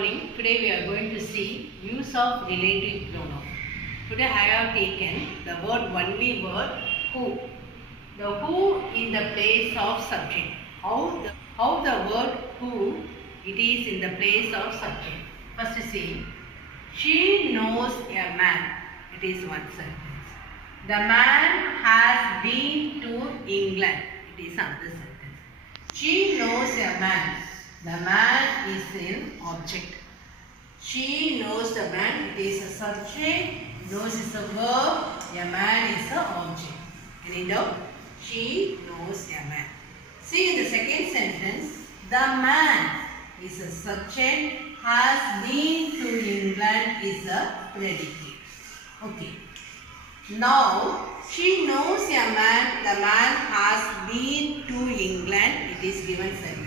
morning. Today we are going to see use of relative pronoun. Today I have taken the only word who. The who in the place of subject. How the word who it is in the place of subject. First see, she knows a man. It is one sentence. The man has been to England. It is another sentence. She knows a man. The man is an object. She knows the man. It is a subject. Knows is a verb. A man is an object. Any doubt? She knows a man. See in the second sentence. The man is a subject. Has been to England is a predicate. Okay. Now, she knows a man. The man has been to England. It is given sentence.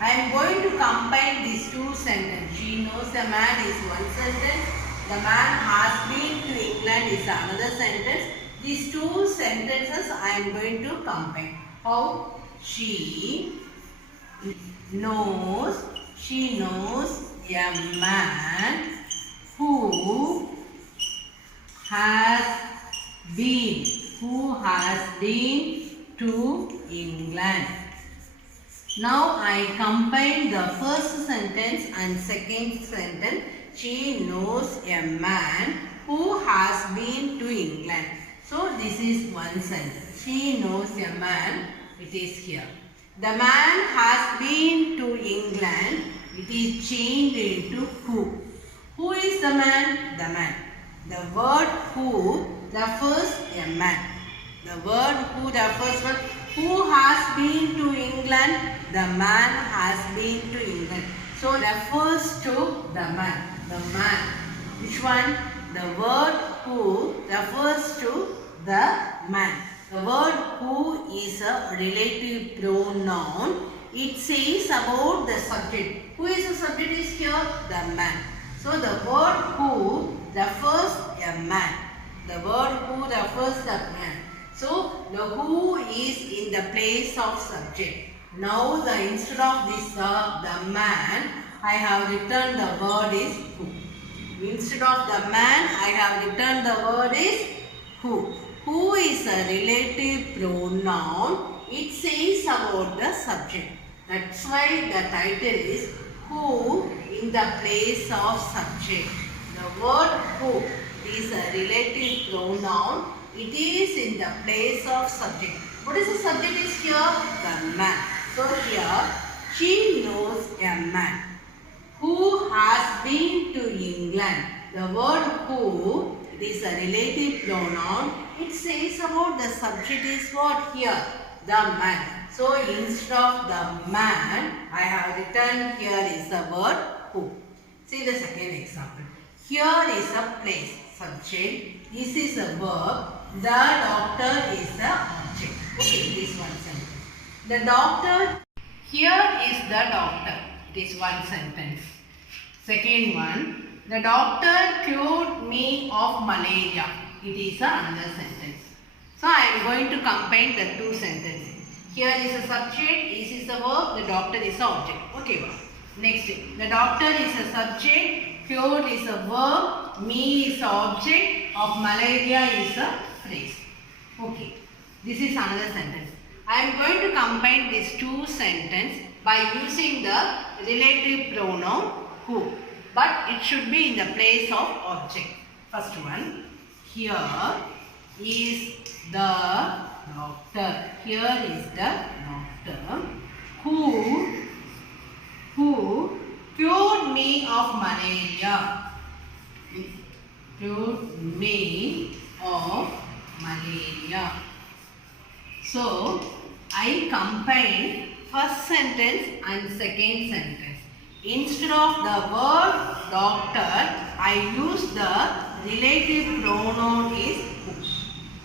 I am going to combine these two sentences. She knows a man is one sentence. The man has been to England is another sentence. These two sentences I am going to combine. How? She knows a man who has been to England. Now I combine the first sentence and second sentence. She knows a man who has been to England. So this is one sentence. She knows a man. It is here. The man has been to England. It is changed into who. Who is the man? The man. The word who refers a man. The word who refers one. Who has been to England? The man has been to England. So refers to the man. The man. Which one? The word who refers to the man. The word who is a relative pronoun. It says about the subject. Who is the subject is here? The man. So the word who refers a man. The word who refers the man. So the who is in the place of subject. Now instead of this the man, I have written the word is who. Instead of the man, I have written the word is who. Who is a relative pronoun. It says about the subject. That's why the title is who in the place of subject. The word who is a relative pronoun. It is in the place of subject. What is the subject is here? The man. So here, she knows a man who has been to England. The word who, it is a relative pronoun. It says about the subject is what here? The man. So instead of the man, I have written here is the word who. See the second example. Here is a place, subject. This is a verb. The doctor is the object. Okay, this one sentence. The doctor, here is the doctor. This one sentence. Second one, the doctor cured me of malaria. It is another sentence. So I am going to combine the two sentences. Here is a subject, this is a verb, the doctor is the object. Okay, well. Next, the doctor is a subject, cured is a verb, me is the object, of malaria is a phrase. Okay, this is another sentence. I am going to combine these two sentences by using the relative pronoun who. But it should be in the place of object. First one, here is the doctor. Here is the doctor who cured me of malaria. Cured me of malaria. So, I combine first sentence and second sentence. Instead of the word doctor, I use the relative pronoun is who.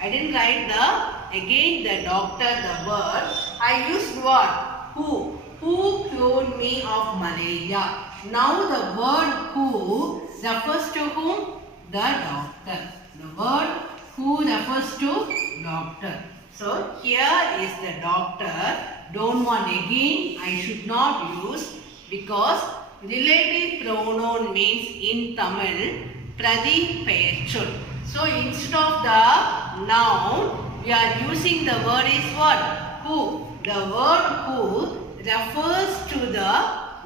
I didn't write the doctor, the word. I used what? Who. Who cured me of malaria. Now the word who refers to whom? The doctor. The word who refers to doctor. So here is the doctor. Don't want again. I should not use because relative pronoun means in Tamil Pradi Peyachol. So instead of the noun, we are using the word is what? Who. The word who refers to the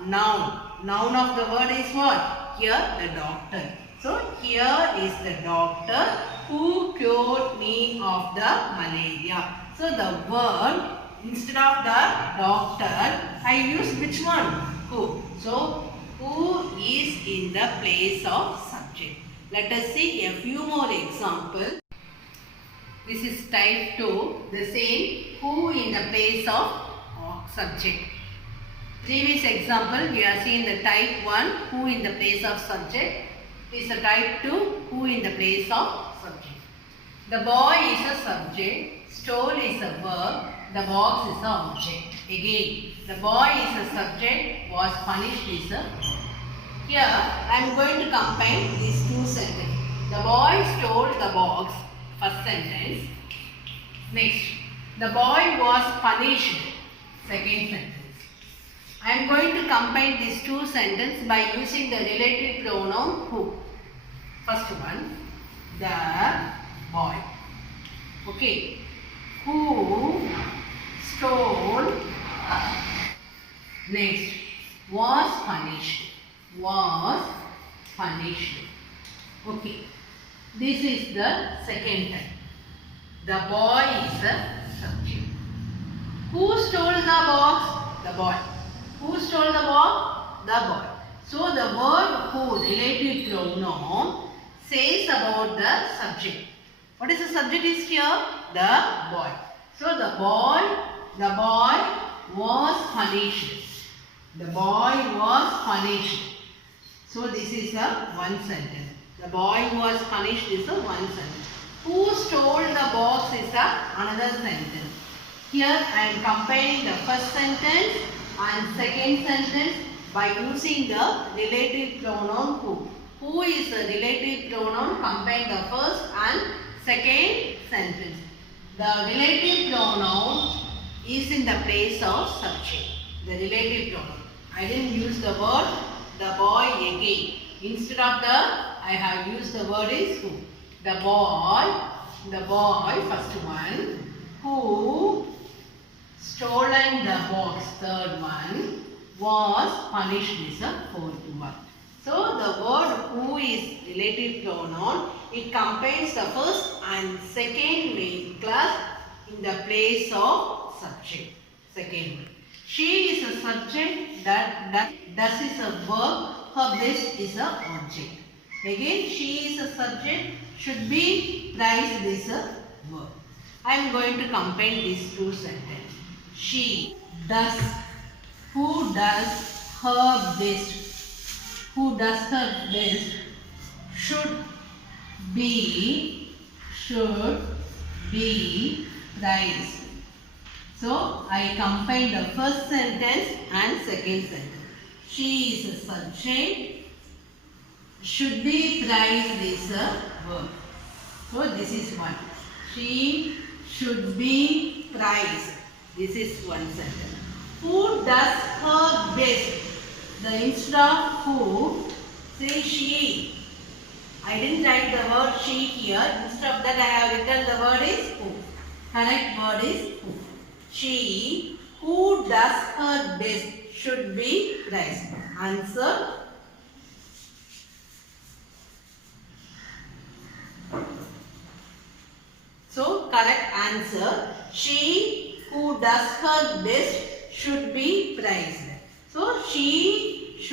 noun. Noun of the word is what? Here the doctor. So here is the doctor who cured me of the malaria. So the word instead of the doctor, I use which one? Who. So who is in the place of subject. Let us see a few more examples. This is type 2, the same who in the place of subject. Previous example, we are seeing the type 1 who in the place of subject. This is the type 2 who in the place of subject. The boy is a subject, stole is a verb, the box is an object. Again, the boy is a subject, was punished is a verb. Here, I am going to combine these two sentences. The boy stole the box, first sentence. Next, the boy was punished, second sentence. I am going to combine these two sentences by using the relative pronoun who. First one, the boy. Okay. Who stole, next, was punished. Was punished. Okay. This is the second type. The boy is a subject. Who stole the box? The boy. Who stole the box? The boy. So the word who, relative pronoun, says about the subject. What is the subject is here? The boy. So the boy was punished. The boy was punished. So this is a one sentence. The boy was punished is a one sentence. Who stole the box is a another sentence. Here I am comparing the first sentence and second sentence by using the relative pronoun who. Who is the relative pronoun? Combine the first and second sentence. The relative pronoun is in the place of subject. The relative pronoun. I didn't use the word the boy again. Instead of the, I have used the word is who. The boy, first one, who stolen the box, third one, was punished is the fourth one. So the word who is relative pronoun. It combines the first and second main class in the place of subject. Second one. She is a subject, that does is a verb, her best is a object. Again, she is a subject, should be, price is a verb. I am going to combine these two sentences. She does, who does her best, who does her best, should be price. So, I combine the first sentence and second sentence. She is a subject, should be prized is a verb. So, this is one. She should be prized. This is one sentence. Who does her best? The instead of who, say she. I didn't write the word she here. Instead of that, I have written the word is who. Correct word is who. She who does her best should be prized. Answer. So correct answer. She who does her best should be prized. So she